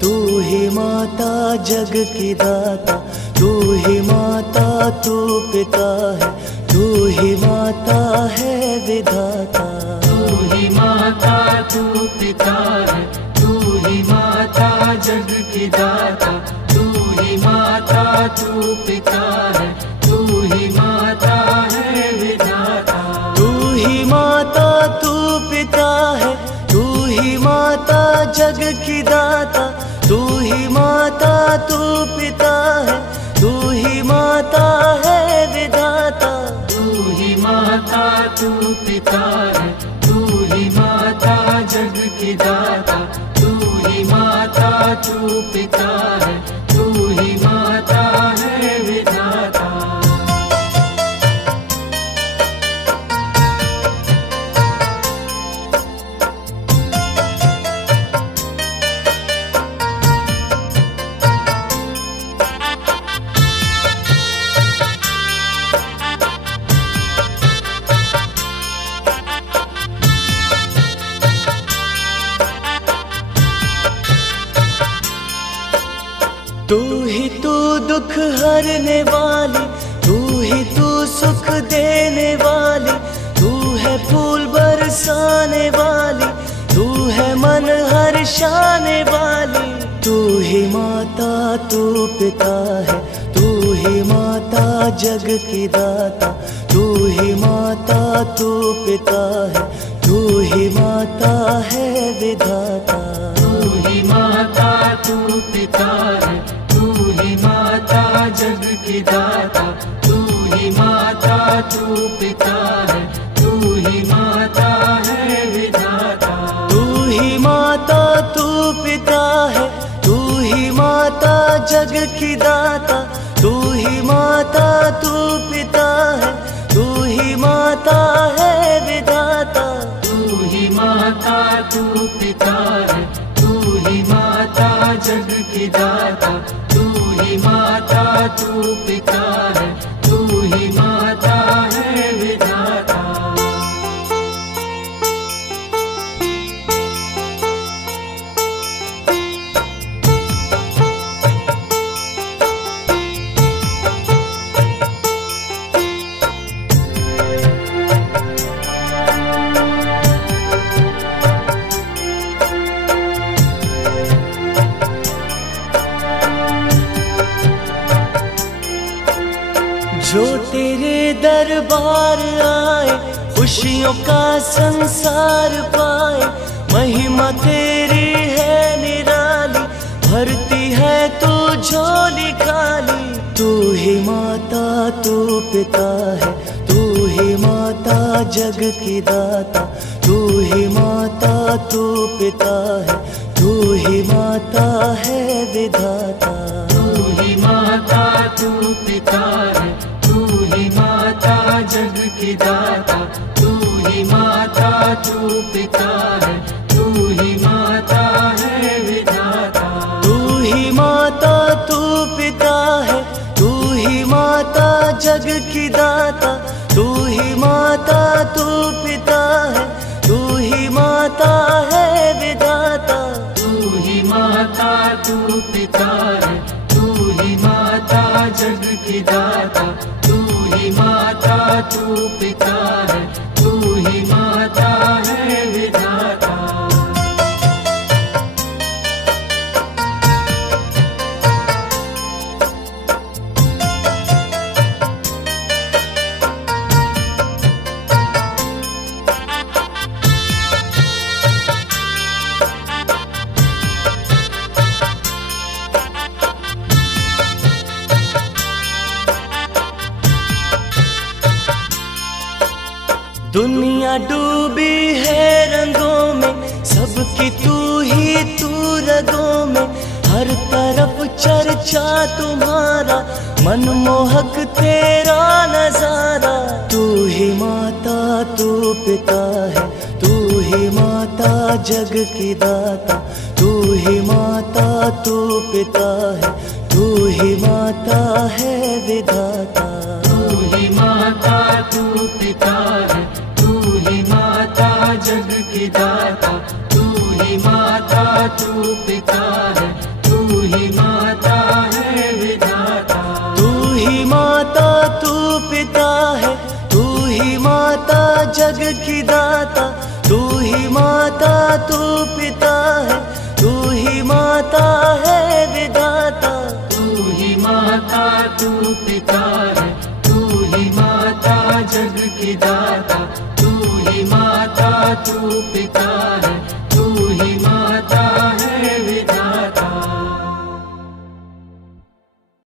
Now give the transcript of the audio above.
तू ही माता जग की दाता, तू ही माता तू पिता है, तू ही माता है विधाता। तू ही माता तू पिता है, तू ही माता जग की दाता, तू ही माता तू पिता है, तू ही माता है विधाता। तू ही माता तू पिता है, तू ही माता जग की दाता, तू ही माता तू पिता है, तू ही माता है विधाता। तू ही माता तू पिता है, तू ही माता जग की दाता, तू ही माता तू पिता है, तू ही माता है विधाता। तू ही तू दुख हरने वाली, तू ही तू सुख देने वाली, तू है फूल बरसाने वाली, तू है मन हर्षाने वाली। तू ही माता तू पिता है, तू ही माता जग की दाता, तू ही माता तू पिता है, तू ही माता है विधाता। तू ही माता तू पिता है, तू ही माता जग की दाता, तू ही माता तू पिता है, तू ही माता है विधाता। तू ही माता तू पिता है, तू ही माता जग की दाता, तू ही माता तू पिता है, तू ही माता है विधाता। तू ही माता तू पिता है, तू ही माता जग की दाता, तू ही माता तू पिता है, तू ही माता है विधाता। जो तेरे दरबार आए, खुशियों का संसार पाए, महिमा तेरी है निराली, भरती है तू झोली खाली। तू ही माता तू पिता है, तू ही माता जग की दाता, तू ही माता तू पिता है, तू ही माता है विधाता। तू ही माता तू पिता है, तू ही माता जग की दाता, तू ही माता तू पिता है, तू ही माता है विधाता। तू ही माता तू पिता है, तू ही माता जग की दाता, तू ही माता तू पिता है, तू ही माता है विधाता। तू ही माता तू पिता है, तू ही माता जग की दाता, तू ही माता तू पिता है, तू ही माता है विधाता। दुनिया डूबी है रंगों में, सबकी तू ही तू रगों में, हर तरफ चर्चा तुम्हारा, मनमोहक तेरा नजारा। तू ही माता तू पिता है, तू ही माता जग की दाता, तू ही माता तू पिता है, तू ही माता है विधाता। तू ही माता तू पिता है, तू ही माता जग की दाता, तू ही माता तू पिता है, जग की दाता, तू ही माता तू पिता है, तू ही माता है विधाता। तू ही माता तू पिता है, तू ही माता जग की दाता, तू ही माता तू पिता है,